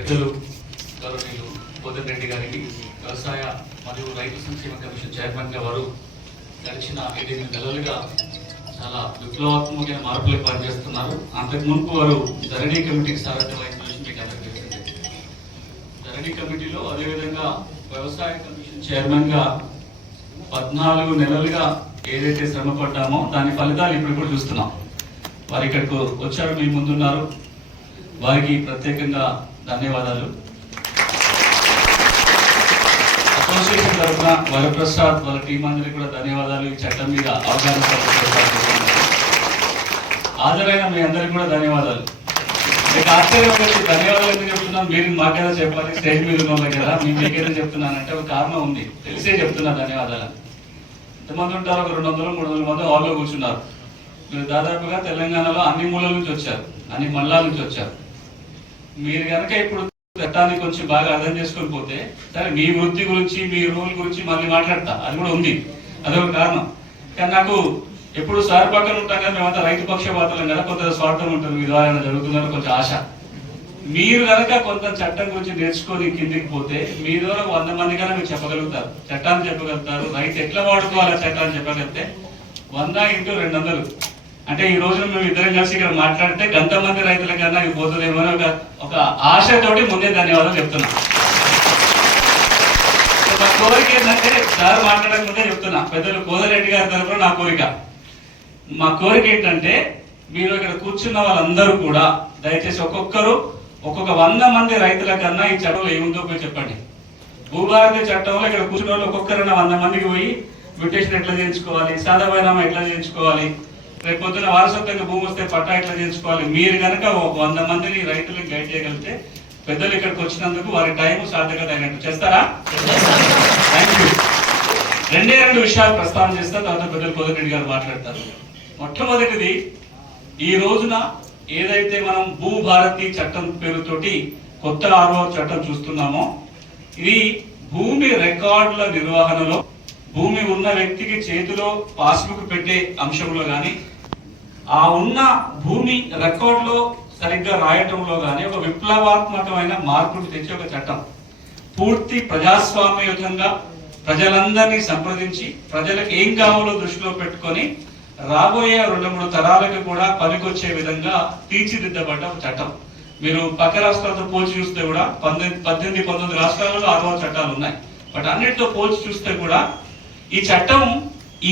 పెద్దలు గౌరవనీయులు కోదండ రెడ్డి గారికి వ్యవసాయ మరియు రైతు సంక్షేమ కమిషన్ చైర్మన్గా వారు గడిచిన 8 నెలలుగా చాలా విప్లవాత్మకమైన మార్పులకు పనిచేస్తున్నారు. అంతకు మునుపు వారు ధరణి కమిటీకి సారథ్యం వహించిన విషయం మీకు అందరికీ తెలిసిందే. ధరణి కమిటీలో అదేవిధంగా వ్యవసాయ కమిషన్ చైర్మన్గా 14 నెలలుగా ఏదైతే శ్రమ పడ్డామో దాని ఫలితాలు ఇప్పుడు కూడా చూస్తున్నాం. వారు ఇక్కడికి వచ్చారు, మీ ముందున్నారు. వారికి ప్రత్యేకంగా ధన్యవాదాలు. అసోసియేషన్ తరఫున వరప్రసాద్ వాళ్ళ టీం అందరికీ కూడా ధన్యవాదాలు. ఈ చట్టం మీద అవగాహన హాజరైన మీ అందరికీ కూడా ధన్యవాదాలు. మీకు ఆశ్చర్యం వచ్చి ధన్యవాదాలు ఎందుకు చెప్తున్నాను, మీరు మాకైనా చెప్పాలి, స్టేజ్ మీద ఉన్న వాళ్ళకి కదా, మీ మీకైనా చెప్తున్నానంటే ఒక కారణం ఉంది, తెలిసే చెప్తున్నా ధన్యవాదాలు. ఎంతమంది ఉంటారు? ఒక 200-300 మంది హాల్లో కూర్చున్నారు. మీరు దాదాపుగా తెలంగాణలో అన్ని మూలల నుంచి వచ్చారు, అన్ని మండలాల నుంచి వచ్చారు. మీరు కనుక ఇప్పుడు చట్టాన్ని కొంచెం బాగా అర్థం చేసుకొని పోతే, సరే మీ వృత్తి గురించి మీ రూల్ గురించి మళ్ళీ మాట్లాడతా, అది కూడా ఉంది, అదొక కారణం. కానీ నాకు ఎప్పుడు సార్ పక్కన ఉంటాం కదా, మేమంతా రైతు పక్షపాతం కదా, కొంత స్వార్థం ఉంటుంది, మీ ద్వారా జరుగుతుందని కొంచెం ఆశ. మీరు కనుక కొంత చట్టం గురించి నేర్చుకొని కిందికి పోతే మీ ద్వారా 100 మంది కన్నా మీరు చెప్పగలుగుతారు, చట్టాన్ని చెప్పగలుగుతారు. రైతు ఎట్లా వాడుకోవాలి చట్టాన్ని చెప్పగలిగితే 100 × 200. అంటే ఈ రోజున మేము ఇద్దరం కలిసి ఇక్కడ మాట్లాడితే గంతమంది రైతుల కన్నా ఇది పోతుందేమో ఒక ఆశతోటి ముందే ధన్యవాదాలు చెప్తున్నా. మా కోరిక ఏంటంటే, సార్ మాట్లాడక ముందే చెప్తున్నా, పెద్దలు కోదండరెడ్డి గారి తరఫున నా కోరిక, మా కోరిక ఏంటంటే, మీరు ఇక్కడ కూర్చున్న వాళ్ళందరూ కూడా దయచేసి ఒక్కొక్కరు ఒక్కొక్క 100 మంది రైతుల కన్నా ఈ చట్టంలో ఏముందో పోయి చెప్పండి. భూభారతి చట్టంలో ఇక్కడ కూర్చున్న వాళ్ళు ఒక్కొక్కరైనా 100 మందికి పోయి మ్యూటేషన్ ఎట్లా చేయించుకోవాలి, సాధారణం ఎట్లా చేయించుకోవాలి, రేపు పొద్దున వారసత్వంగా భూమి వస్తే పట్టా ఎట్లా చేయించుకోవాలి, మీరు కనుక 100 మందిని రైతులకు గైడ్ చేయగలిగితే పెద్దలు ఇక్కడికి వచ్చినందుకు వారి టైం సార్థకత అయినట్టు. చేస్తారా? Thank you. 2 విషయాలు ప్రస్తావన చేస్తా, తర్వాత పెద్దలు కోదండరెడ్డి గారు మాట్లాడతారు. మొట్టమొదటిది, ఈ రోజున ఏదైతే మనం భూభారతి చట్టం పేరుతోటి కొత్త 6వ చట్టం చూస్తున్నామో, ఇది భూమి రికార్డుల నిర్వహణలో, భూమి ఉన్న వ్యక్తికి చేతిలో పాస్బుక్ పెట్టే అంశంలో కానీ, ఆ ఉన్న భూమి రికార్డులో సరిగ్గా రాయటంలో కానీ ఒక విప్లవాత్మకమైన మార్పులు తెచ్చే ఒక చట్టం. పూర్తి ప్రజాస్వామ్యయుతంగా ప్రజలందరినీ సంప్రదించి ప్రజలకు ఏం కావాలో దృష్టిలో పెట్టుకొని రాబోయే 2-3 తరాలకు కూడా పనికొచ్చే విధంగా తీర్చిదిద్దబడ్డ ఒక చట్టం. మీరు పక్క రాష్ట్రాలతో పోల్చి చూస్తే కూడా 18-19 రాష్ట్రాలలో 6వ చట్టాలు ఉన్నాయి. బట్ అన్నిటితో పోల్చి చూస్తే కూడా ఈ చట్టం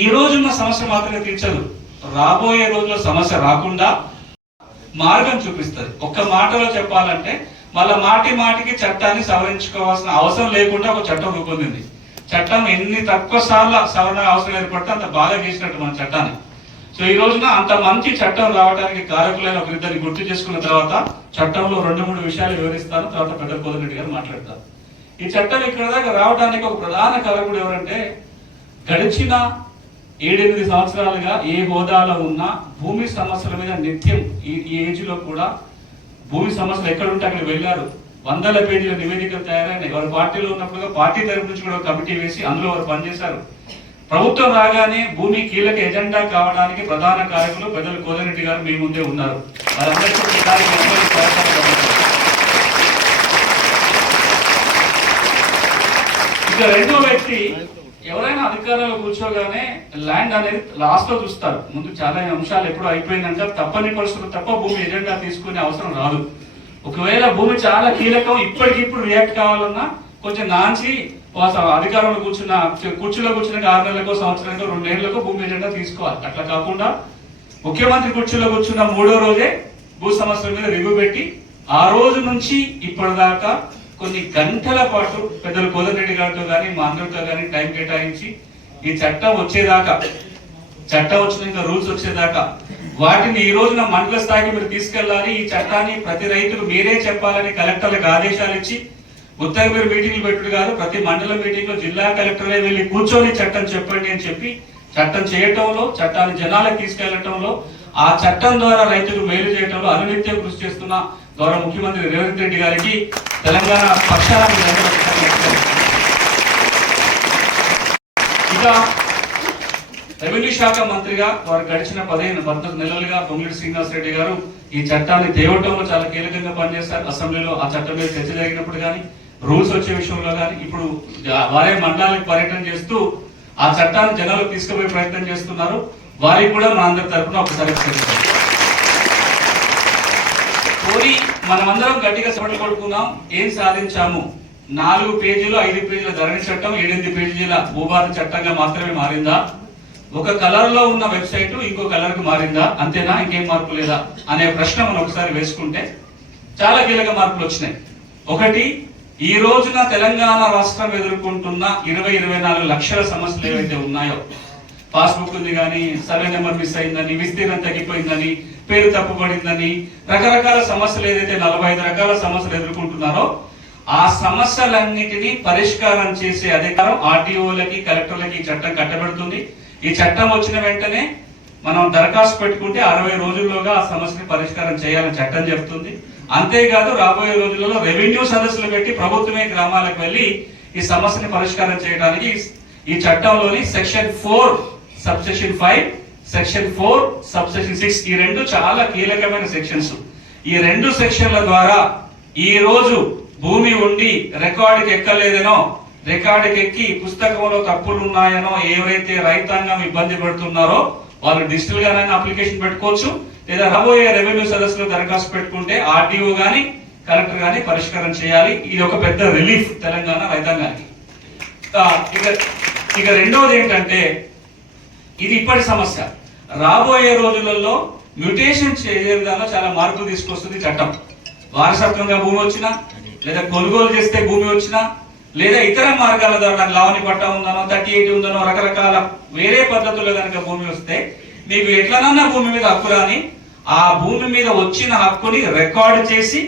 ఈ రోజున్న సమస్య మాత్రమే తీర్చదు, రాబోయే రోజుల్లో సమస్య రాకుండా మార్గం చూపిస్తుంది. ఒక్క మాటలో చెప్పాలంటే, మళ్ళీ మాటికి చట్టాన్ని సవరించుకోవాల్సిన అవసరం లేకుండా ఒక చట్టం రూపొందింది. చట్టం ఎన్ని తక్కువ సార్లు సవరణ అవసరం ఏర్పడితే అంత బాగా చేసినట్టు మన చట్టాన్ని. సో ఈ రోజున అంత మంచి చట్టం రావడానికి కారకులైన ఒకరిద్దరిని గుర్తు చేసుకున్న తర్వాత చట్టంలో 2-3 విషయాలు వివరిస్తాను, తర్వాత పెద్ద కోదండరెడ్డి గారు మాట్లాడతారు. ఈ చట్టం ఇక్కడ దాకా రావడానికి ఒక ప్రధాన కారకుడు ఎవరంటే, గడిచిన 7-8 సంవత్సరాలుగా ఏ హోదాలో ఉన్నా భూమి సమస్యల మీద నిత్యం ఈ ఏజ్ లో కూడా భూమి సమస్యలు ఎక్కడుంటే అక్కడ వెళ్ళారు. 100 పేజీల నివేదికలు తయారైనాయి. వారు పార్టీలో ఉన్నప్పుడు పార్టీ తరఫు నుంచి కూడా కమిటీ వేసి అందులో వారు పనిచేశారు. ప్రభుత్వం రాగానే భూమి కీలక ఎజెండా కావడానికి ప్రధాన కారకులు పెద్దలు కోదండరెడ్డి గారు మీ ముందే ఉన్నారు. వారందరికీ ఇక 2వ వ్యక్తి, ఎవరైనా అధికారంలో కూర్చోగానే ల్యాండ్ అనేది లాస్ట్ లో చూస్తారు. ముందు చాలా అంశాలు ఎప్పుడు అయిపోయిందంటే తప్పని పరిస్థితులు తప్ప భూమి ఎజెండా తీసుకునే అవసరం రాదు. ఒకవేళ భూమి చాలా కీలకం, ఇప్పటికిప్పుడు రియాక్ట్ కావాలన్నా కొంచెం నాంచి అధికారంలో కుర్చీలో కూర్చున్న 6 నెలలకు, సంవత్సరాలకు, 2 ఏళ్లకు భూమి ఎజెండా తీసుకోవాలి. అట్లా కాకుండా ముఖ్యమంత్రి కుర్చీలో కూర్చున్న 3వ రోజే భూ సమస్యల మీద రివ్యూ పెట్టి ఆ రోజు నుంచి ఇప్పటిదాకా కొన్ని గంటల పాటు పెద్దలు కోదండరెడ్డి గారితో కానీ మా అందరితో కానీ టైం కేటాయించి ఈ చట్టం వచ్చేదాకా, చట్టం వచ్చినాక రూల్స్ వచ్చేదాకా వాటిని ఈ రోజున మండల స్థాయికి మీరు తీసుకెళ్లాలి. ఈ చట్టాన్ని ప్రతి రైతుకు మీరే చెప్పాలని కలెక్టర్లకు ఆదేశాలు ఇచ్చి, కొత్తగా మీరు మీటింగ్లు పెట్టుడు కాదు, ప్రతి మండల మీటింగ్ లో జిల్లా కలెక్టరే వెళ్ళి కూర్చొని చట్టం చెప్పండి అని చెప్పి చట్టం చేయటంలో, చట్టాన్ని జనాలకు తీసుకెళ్లటంలో, ఆ చట్టం ద్వారా రైతులకు మేలు చేయటంలో అనునిత్యం కృషి చేస్తున్న గౌరవ ముఖ్యమంత్రి రేవంత్ రెడ్డి గారికి తెలంగాణ పక్షాన ఇక రెవెన్యూ శాఖ మంత్రిగా వారు గడిచిన 14 నెలలుగా పొంగులేటి శ్రీనివాస్ రెడ్డి గారు ఈ చట్టాన్ని తేవటంలో చాలా కీలకంగా పనిచేస్తారు. అసెంబ్లీలో ఆ చట్టం మీద చర్చ జరిగినప్పుడు కానీ, రూల్స్ వచ్చే విషయంలో కానీ, ఇప్పుడు వారే మండలానికి పర్యటన చేస్తూ ఆ చట్టాన్ని జనాలకు తీసుకుపోయే ప్రయత్నం చేస్తున్నారు. వారికి కూడా మా అందరి తరఫున ఒకసారి కోరి మనమందరం గట్టిగా సపోర్ట్ కొడుకున్నాం. ఏం సాధించాము? 4 పేజీలు 5 పేజీల ధరణి చట్టం 8 పేజీల భూభారత చట్టంగా మాత్రమే మారిందా? ఒక కలర్ లో ఉన్న వెబ్సైట్ ఇంకో కలర్ కు మారిందా? అంతేనా? ఇంకేం మార్పు లేదా అనే ప్రశ్న మనం ఒకసారి వేసుకుంటే చాలా కీలక మార్పులు వచ్చినాయి. ఒకటి, ఈ రోజున తెలంగాణ రాష్ట్రం ఎదుర్కొంటున్న 24 లక్షల సమస్యలు ఏవైతే ఉన్నాయో, పాస్బుక్ ఉంది కానీ, సర్వే నెంబర్ మిస్ అయిందని, విస్తీర్ణం తగ్గిపోయిందని, పేరు తప్పుపడిందని, రకరకాల సమస్యలు ఏదైతే 45 రకాల సమస్యలు ఎదుర్కొంటున్నారో ఆ సమస్యలన్నిటినీ పరిష్కారం చేసే అధికారం ఆర్టీఓలకి, కలెక్టర్లకి ఈ చట్టం కట్టబెడుతుంది. ఈ చట్టం వచ్చిన వెంటనే మనం దరఖాస్తు పెట్టుకుంటే 60 రోజుల్లోగా ఆ సమస్యని పరిష్కారం చేయాలని చట్టం చెప్తుంది. అంతేకాదు రాబోయే రోజులలో రెవెన్యూ సదస్సులు పెట్టి ప్రభుత్వమే గ్రామాలకు వెళ్లి ఈ సమస్యని పరిష్కారం చేయడానికి ఈ చట్టంలోని సెక్షన్ 4 సబ్సెక్షన్ 5, సెక్షన్ 4 సబ్సెక్షన్ 6 ఈ రెండు చాలా కీలకమైన సెక్షన్స్. ఈ 2 సెక్షన్ల ద్వారా ఈ రోజు భూమి ఉండి రికార్డుకి ఎక్కలేదనో, రికార్డుకి ఎక్కి పుస్తకంలో తప్పులు ఉన్నాయనో ఎవరైతే రైతాంగం ఇబ్బంది పడుతున్నారో వాళ్ళు డిజిటల్ గానైనా అప్లికేషన్ పెట్టుకోవచ్చు, లేదా రాబోయే రెవెన్యూ సదస్సులో దరఖాస్తు పెట్టుకుంటే ఆర్టీఓ గాని కలెక్టర్ గాని పరిష్కారం చేయాలి. ఇది ఒక పెద్ద రిలీఫ్ తెలంగాణ రైతాంగానికి. ఇక రెండోది ఏంటంటే, ఇది ఇప్పటి సమస్య. రాబోయే రోజులలో మ్యూటేషన్ చేసే విధానంలో చాలా మార్పులు తీసుకొస్తుంది చట్టం. వారసత్వంగా భూమి వచ్చినా, లేదా కొనుగోలు చేస్తే భూమి వచ్చినా, లేదా ఇతర మార్గాల ద్వారా లావణి పట్టా ఉందనో, 38 ఉందనో, రకరకాల వేరే పద్ధతుల్లో కనుక భూమి వస్తే మీకు ఎట్లనన్నా భూమి మీద హక్కు రాని ఆ భూమి మీద వచ్చిన హక్కుని రికార్డు చేసి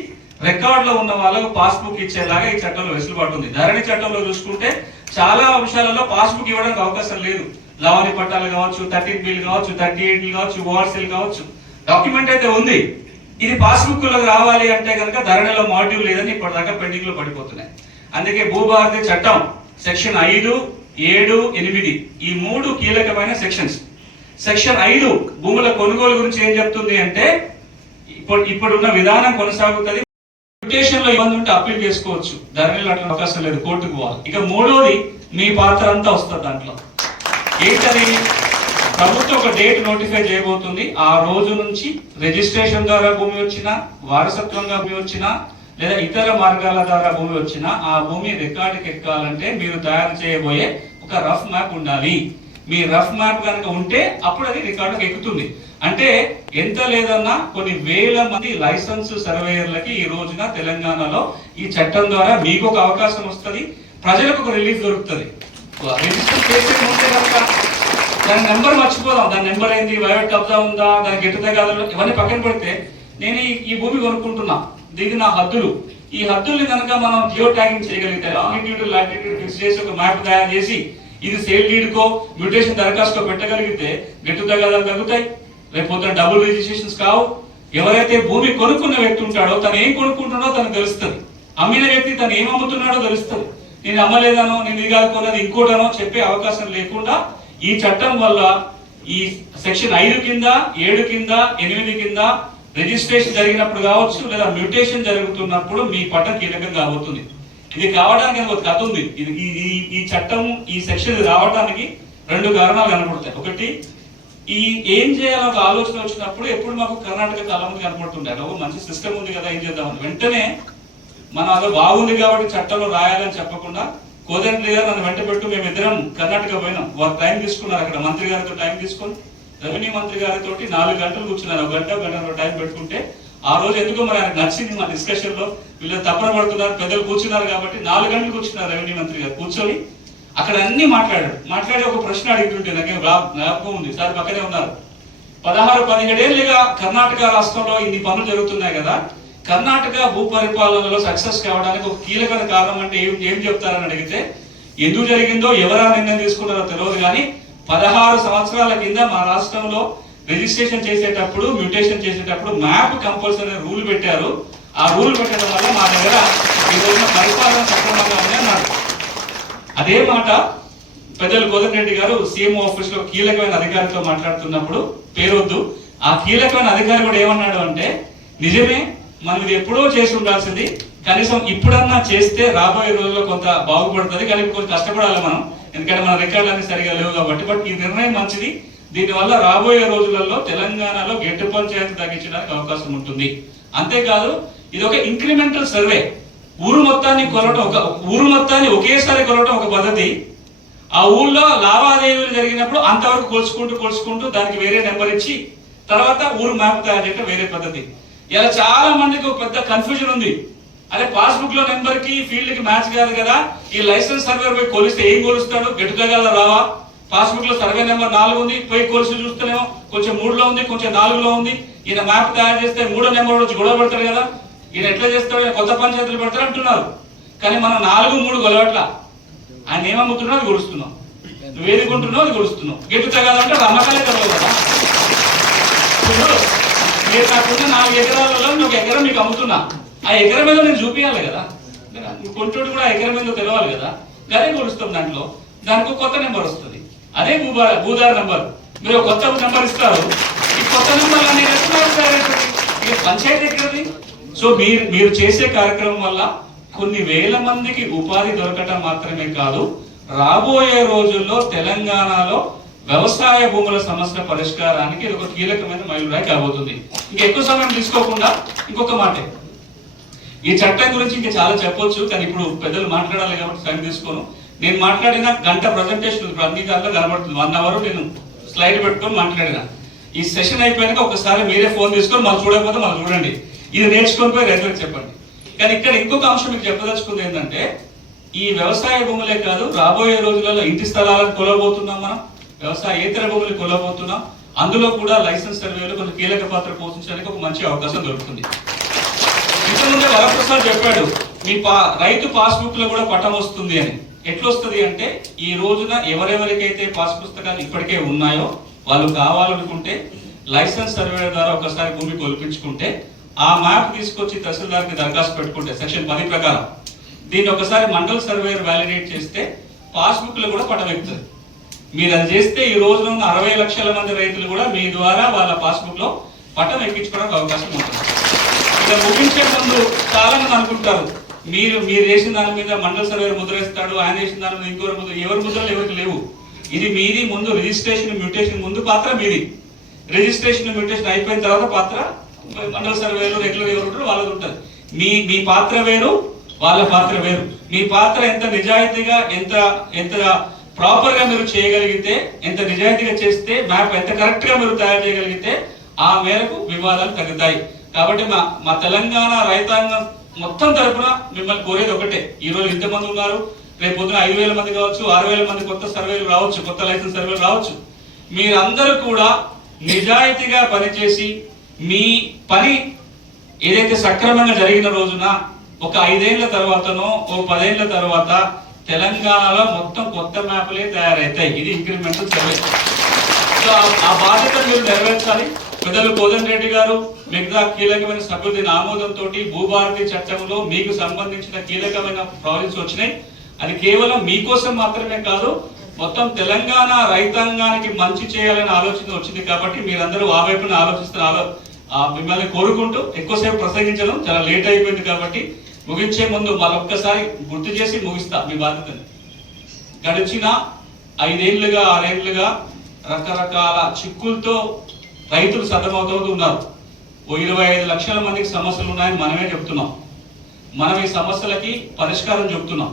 రికార్డులో ఉన్న వాళ్ళకు పాస్బుక్ ఇచ్చేలాగా ఈ చట్టంలో వెసులుబాటు ఉంది. ధరణి చట్టంలో చూసుకుంటే చాలా అంశాలలో పాస్బుక్ ఇవ్వడానికి అవకాశం లేదు. లావణి పట్టాలు కావచ్చు, 13 బిల్ కావచ్చు, 38 కావచ్చు, ఓవర్సీల్ కావచ్చు, డాక్యుమెంట్ అయితే ఉంది. ఇది పాస్బుక్ లో రావాలి అంటే కనుక ధరణిలో మాడ్యూల్ లేదని ఇప్పటిదాకా పెండింగ్ లో పడిపోతున్నాయి. అందుకే భూభారతి చట్టం సెక్షన్ 5, 7, 8 ఈ 3 కీలకమైన సెక్షన్స్. సెక్షన్ 5 భూముల కొనుగోలు గురించి ఏం చెప్తుంది అంటే, ఇప్పుడున్న విధానం కొనసాగుతుంది. మ్యూటేషన్ లో ఇబ్బంది ఉంటే అప్పీల్ చేసుకోవచ్చు, ధరణిలో అట్లా అవకాశం లేదు, కోర్టుకు పోవాలి. ఇక 3వది మీ పాత్ర అంతా వస్తుంది దాంట్లో. ఏంటది? ప్రభుత్వం ఒక డేట్ నోటిఫై చేయబోతుంది. ఆ రోజు నుంచి రిజిస్ట్రేషన్ ద్వారా భూమి వచ్చినా, వారసత్వంగా భూమి వచ్చినా, లేదా ఇతర మార్గాల ద్వారా భూమి వచ్చినా ఆ భూమి రికార్డుకి ఎక్కాలంటే మీరు తయారు చేయబోయే ఒక రఫ్ మ్యాప్ ఉండాలి. మీ రఫ్ మ్యాప్ కనుక ఉంటే అప్పుడు అది రికార్డుకి ఎక్కుతుంది. అంటే ఎంత లేదన్నా కొన్ని వేల మంది లైసెన్స్ సర్వేయర్లకి ఈ రోజున తెలంగాణలో ఈ చట్టం ద్వారా మీకు ఒక అవకాశం వస్తుంది, ప్రజలకు ఒక రిలీఫ్ దొరుకుతుంది. రిజిస్టర్ చేసే ముందే కనుక దాని నెంబర్ మర్చిపోదాం, దాని నెంబర్ ఏంది, ప్రైవేట్ కబ్జా ఉందా, దానికి ఎట్టుదే కాదు, ఇవన్నీ పక్కన పెడితే నేను ఈ భూమి కొనుక్కుంటున్నా, దీని నా హద్దులు, ఈ హద్దుల్ని కనుక మనం జియో ట్యాగింగ్ చేయగలిగితే లాంగిట్యూడ్ లాటిట్యూడ్ ఫిక్స్ చేసి ఒక మ్యాప్ తయారు చేసి ఇది సేల్ డీడ్కో మ్యూటేషన్ దరఖాస్తుకో పెట్టగలిగితే గెట్టు తగాదాలు తగ్గుతాయి. రేపు డబుల్ రిజిస్ట్రేషన్స్ కావు. ఎవరైతే భూమి కొనుక్కున్న వ్యక్తి ఉంటాడో తను ఏం కొనుక్కుంటున్నాడో తనకు తెలుస్తుంది, అమ్మిన వ్యక్తి తను ఏం అమ్ముతున్నాడో తెలుస్తుంది. నేను అమ్మలేదనో, నేను ఇది కాదుకున్నది ఇంకోటనో చెప్పే అవకాశం లేకుండా ఈ చట్టం వల్ల ఈ సెక్షన్ 5 కింద, 7 కింద, 8 కింద రిజిస్ట్రేషన్ జరిగినప్పుడు కావచ్చు, లేదా మ్యూటేషన్ జరుగుతున్నప్పుడు మీ పట్టం కీలకంగా అవుతుంది. ఇది కావడానికి ఒక కథ ఉంది. ఈ చట్టం, ఈ సెక్షన్ రావడానికి 2 కారణాలు కనపడతాయి. ఒకటి, ఈ ఏం చేయాలో ఒక ఆలోచన వచ్చినప్పుడు ఎప్పుడు మాకు కర్ణాటక చాలా మంది కనపడుతుంటారు, మంచి సిస్టమ్ ఉంది కదా ఏం చేద్దామని. వెంటనే మనం అదో బాగుంది కాబట్టి చట్టంలో రాయాలని చెప్పకుండా కోదండ గారు నన్ను వెంట పెట్టు, మేమిద్దరం కర్ణాటక పోయినాం. వారు టైం తీసుకున్నారు, అక్కడ మంత్రి గారితో టైం తీసుకొని రెవెన్యూ మంత్రి గారితో 4 గంటలు కూర్చున్నారు. 1 గంటలో టైం పెట్టుకుంటే ఆ రోజు ఎందుకో మరి ఆయనకు నచ్చింది మా డిస్కషన్ లో. వీళ్ళు తప్పన పడుతున్నారు, పెద్దలు కూర్చున్నారు కాబట్టి 4 గంటలు కూర్చున్నారు రెవెన్యూ మంత్రి గారు. కూర్చొని అక్కడ అన్ని మాట్లాడి ఒక ప్రశ్న అడుగుతుంటే నాకు జ్ఞాపకం ఉంది, సార్ పక్కనే ఉన్నారు. 16-17 ఏళ్ళుగా కర్ణాటక రాష్ట్రంలో ఇన్ని పనులు జరుగుతున్నాయి కదా, కర్ణాటక భూ పరిపాలనలో సక్సెస్ కావడానికి ఒక కీలకమైన కారణం అంటే ఏం చెప్తారని అడిగితే, ఎందుకు జరిగిందో ఎవరా నిర్ణయం తీసుకున్నారో తెలియదు కానీ 16 సంవత్సరాల కింద మా రాష్ట్రంలో రిజిస్ట్రేషన్ చేసేటప్పుడు, మ్యూటేషన్ చేసేటప్పుడు మ్యాప్ కంపల్సరీ రూల్ పెట్టారు. ఆ రూల్ పెట్టడం వల్ల మా దగ్గర ఈ రోజున పరిపాలన సక్రమంగా ఉంది అన్నారు. అదే మాట పెద్దలు కోదండరెడ్డి గారు సీఎంఓ ఆఫీస్ లో కీలకమైన అధికారితో మాట్లాడుతున్నప్పుడు పేరొద్దు, ఆ కీలకమైన అధికారి కూడా ఏమన్నాడు అంటే, నిజమే మనం ఇది ఎప్పుడో చేసి ఉండాల్సింది, కనీసం ఇప్పుడన్నా చేస్తే రాబోయే రోజుల్లో కొంత బాగుపడుతుంది, కానీ కొంచెం కష్టపడాలి మనం, ఎందుకంటే మన రికార్డులన్నీ సరిగా లేవు కాబట్టి. బట్ ఈ నిర్ణయం మంచిది, దీనివల్ల రాబోయే రోజులలో తెలంగాణలో గెట్టు పంచాయతీ తగ్గించడానికి అవకాశం ఉంటుంది. అంతేకాదు ఇది ఒక ఇంక్రిమెంటల్ సర్వే, ఊరు మొత్తాన్ని ఒకేసారి కొలవటం ఒక పద్ధతి. ఆ ఊళ్ళో లావాదేవీలు జరిగినప్పుడు అంతవరకు కొలుచుకుంటూ దానికి వేరే నెంబర్ ఇచ్చి తర్వాత ఊరు మ్యాప్ తయారు చేయడం వేరే పద్ధతి. ఇలా చాలా మందికి ఒక పెద్ద కన్ఫ్యూజన్ ఉంది, అదే పాస్బుక్ లో నెంబర్ కి ఫీల్డ్ కి మ్యాచ్ కాదు కదా, ఈ లైసెన్స్ సర్వే పోయి కొలిస్తే ఏం కొలుస్తాడు, గెట్టుకోగల రావా, పాస్బుక్ లో సర్వే నెంబర్ 4 ఉంది, పోయి కొలిసి చూస్తేనేమో కొంచెం 3లో ఉంది, కొంచెం 4లో ఉంది, ఈయన మ్యాప్ తయారు చేస్తే 3వ నెంబర్ వచ్చి గొడవ పడతాడు కదా, ఈయన ఎట్లా చేస్తాడు, కొత్త పంచాయతీలు పెడతారు అంటున్నారు. కానీ మనం 4, 3 కొలవట్ల, ఆయన ఏమమ్ముతున్నావు అది కొలుస్తున్నాం, నువ్వు ఏది కొంటున్నావు అది కొలుస్తున్నావు, గెట్టు తగాలంటే అమ్మకాలే తెలవు కదా. మీరు నాకున్న 4 ఎకరాలలో ఒక ఎకరం మీకు అమ్ముతున్నా, ఆ ఎకరం మీద నేను చూపించాలి కదా, కొంటోడు కూడా ఆ ఎకరం మీద తెలవాలి కదా, గదే కొలుస్తాం. దానికి కొత్త నెంబర్ వస్తుంది, అదే భూదార్ నెంబర్. మీరు కొత్త నెంబర్ ఇస్తారు, ఈ కొత్త నెంబర్ అనేది పంచాయతీ ఎక్కడది. సో మీరు చేసే కార్యక్రమం వల్ల కొన్ని వేల మందికి ఉపాధి దొరకటం మాత్రమే కాదు, రాబోయే రోజుల్లో తెలంగాణలో వ్యవసాయ భూముల సమస్య పరిష్కారానికి ఇది ఒక కీలకమైన మైలురాయి కాబోతుంది. ఇంకా ఎక్కువ సమయం తీసుకోకుండా ఇంకొక మాట, ఈ చట్టం గురించి ఇంకా చాలా చెప్పొచ్చు, కానీ ఇప్పుడు పెద్దలు మాట్లాడాలి కాబట్టి టైం తీసుకోను. నేను మాట్లాడిన గంట ప్రజెంటేషన్ అన్ని దాంట్లో కనబడుతుంది, 1 అవర్ నేను స్లైడ్ పెట్టుకొని మాట్లాడిన. ఈ సెషన్ అయిపోయాక ఒకసారి మీరే ఫోన్ తీసుకొని మళ్ళీ చూడకపోతే మళ్ళీ చూడండి, ఇది నేర్చుకొని పోయి రైతులకు చెప్పండి. కానీ ఇక్కడ ఇంకొక అంశం మీకు చెప్పదలుచుకుంది ఏంటంటే, ఈ వ్యవసాయ భూములే కాదు, రాబోయే రోజులలో ఇంటి స్థలాలను కొలవబోతున్నాం, మనం వ్యవసాయేతర భూములు కొలవబోతున్నాం. అందులో కూడా లైసెన్స్ సర్వేలు కొంచెం కీలక పాత్ర పోషించడానికి ఒక మంచి అవకాశం దొరుకుతుంది. ఇంతకుముందే వరప్రసాద్ చెప్పాడు, మీ రైతు పాస్బుక్ లో కూడా పటం వస్తుంది అని. ఎట్లొస్తుంది అంటే, ఈ రోజున ఎవరెవరికైతే పాస్ పుస్తకాలు ఇప్పటికే ఉన్నాయో వాళ్ళు కావాలనుకుంటే లైసెన్స్ సర్వే ద్వారా ఒకసారి భూమి కొలిపించుకుంటే ఆ మ్యాప్ తీసుకొచ్చి తహసీల్దార్కి దరఖాస్తు పెట్టుకుంటే సెక్షన్ 10 ప్రకారం దీన్ని ఒకసారి మండల సర్వేయర్ వ్యాలిడేట్ చేస్తే పాస్బుక్ లో కూడా పటం ఎక్కుతుంది. మీరు అది చేస్తే ఈ రోజున ఉన్న 60 లక్షల మంది రైతులు కూడా మీ ద్వారా వాళ్ళ పాస్బుక్ లో పటం ఎక్కించుకోవడానికి అవకాశం ఉంటుంది. ఇక ముగించే ముందు చాలా మంది అనుకుంటారు, మీరు చేసిన దాని మీద మండల సర్వేయర్ ముద్ర వేస్తాడు, ఆయన చేసిన దాని మీద ఇంకొకరు ముద్ర, ఎవరి ముద్రలు ఎవరికి లేవు. ఇది మీది. ముందు రిజిస్ట్రేషన్ మ్యూటేషన్ ముందు పాత్ర మీది, రిజిస్ట్రేషన్ మ్యూటేషన్ అయిపోయిన తర్వాత పాత్ర మండల సర్వేలు రెగ్యులర్ ఎవరు ఉంటారు వాళ్ళది ఉంటుంది. మీ పాత్ర వేరు, వాళ్ళ పాత్ర వేరు. మీ పాత్ర ఎంత నిజాయితీగా ఎంత ప్రాపర్ గా మీరు చేయగలిగితే, ఎంత నిజాయితీగా చేస్తే, మ్యాప్ ఎంత కరెక్ట్ గా మీరు తయారు చేయగలిగితే ఆ మేరకు వివాదాలు తగ్గుతాయి. కాబట్టి మా తెలంగాణ రైతాంగం మొత్తం తరపున మిమ్మల్ని కోరేది ఒకటే, ఈ రోజు ఇంతమంది ఉన్నారు, రేపు పొద్దున 5,000 మంది కావచ్చు, 6,000 మంది కొత్త సర్వేలు రావచ్చు, కొత్త లైసెన్స్ సర్వేలు రావచ్చు. మీరందరూ కూడా నిజాయితీగా పనిచేసి మీ పని ఏదైతే సక్రమంగా జరిగిన రోజున ఒక 5 ఏళ్ల తర్వాతనో ఓ 10 ఏళ్ల తర్వాత తెలంగాణలో మొత్తం కొత్త మ్యాప్లే తయారవుతాయి. ఇది ఇంక్రిమెంటల్ సర్వే. సో ఆ బాధ్యత మీరు నెరవేర్చాలి. పెద్దలు కోదండరెడ్డి గారు మిగతా కీలకమైన సభ్యుల ఆమోదంతో భూభారతి చట్టంలో మీకు సంబంధించిన కీలకమైన ప్రావిజన్స్ వచ్చినాయి. అది కేవలం మీకోసం మాత్రమే కాదు, మొత్తం తెలంగాణ రైతాంగానికి మంచి చేయాలనే ఆలోచన వచ్చింది. కాబట్టి మీరందరూ ఆ వైపున ఆలోచిస్తున్న మిమ్మల్ని కోరుకుంటూ ఎక్కువసేపు ప్రసంగించడం చాలా లేట్ అయిపోయింది. కాబట్టి ముగించే ముందు మరొక్కసారి గుర్తు చేసి ముగిస్తా మీ బాధ్యతని. గడిచిన 5 ఏళ్లుగా 6 ఏళ్లుగా రకరకాల చిక్కులతో రైతులు సతమవుతూ ఉన్నారు. ఓ 25 లక్షల మందికి సమస్యలు ఉన్నాయని మనమే చెప్తున్నాం. మనం ఈ సమస్యలకి పరిష్కారం చెప్తున్నాం.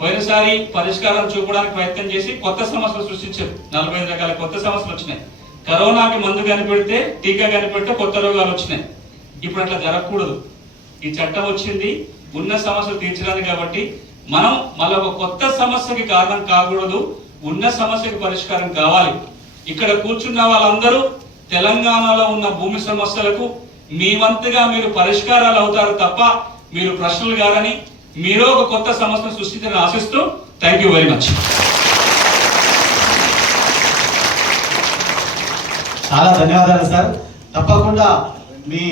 పోయినసారి పరిష్కారం చూపడానికి ప్రయత్నం చేసి కొత్త సమస్యలు సృష్టించారు. 45 రకాల కొత్త సమస్యలు వచ్చినాయి. కరోనాకి మందు కనిపెడితే, టీకా కనిపెడితే కొత్త రోగాలు వచ్చినాయి. ఇప్పుడు అట్లా జరగకూడదు. ఈ చట్టం వచ్చింది ఉన్న సమస్యలు తీర్చడానికి. కాబట్టి మనం మళ్ళీ ఒక కొత్త సమస్యకి కారణం కాకూడదు, ఉన్న సమస్యకి పరిష్కారం కావాలి. ఇక్కడ కూర్చున్న వాళ్ళందరూ తెలంగాణలో ఉన్న భూమి సమస్యలకు మీ వంతుగా మీరు పరిష్కారాలు అవుతారు తప్ప మీరు ప్రశ్నలు కాదని, మీరు ఒక కొత్త సమస్యను సృష్టించాలని ఆశిస్తూ థ్యాంక్ యూ వెరీ మచ్. చాలా ధన్యవాదాలు సార్. తప్పకుండా మీ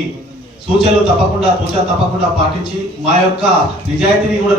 సూచనలు తప్పకుండా పాటించి మా యొక్క నిజాయితీని కూడా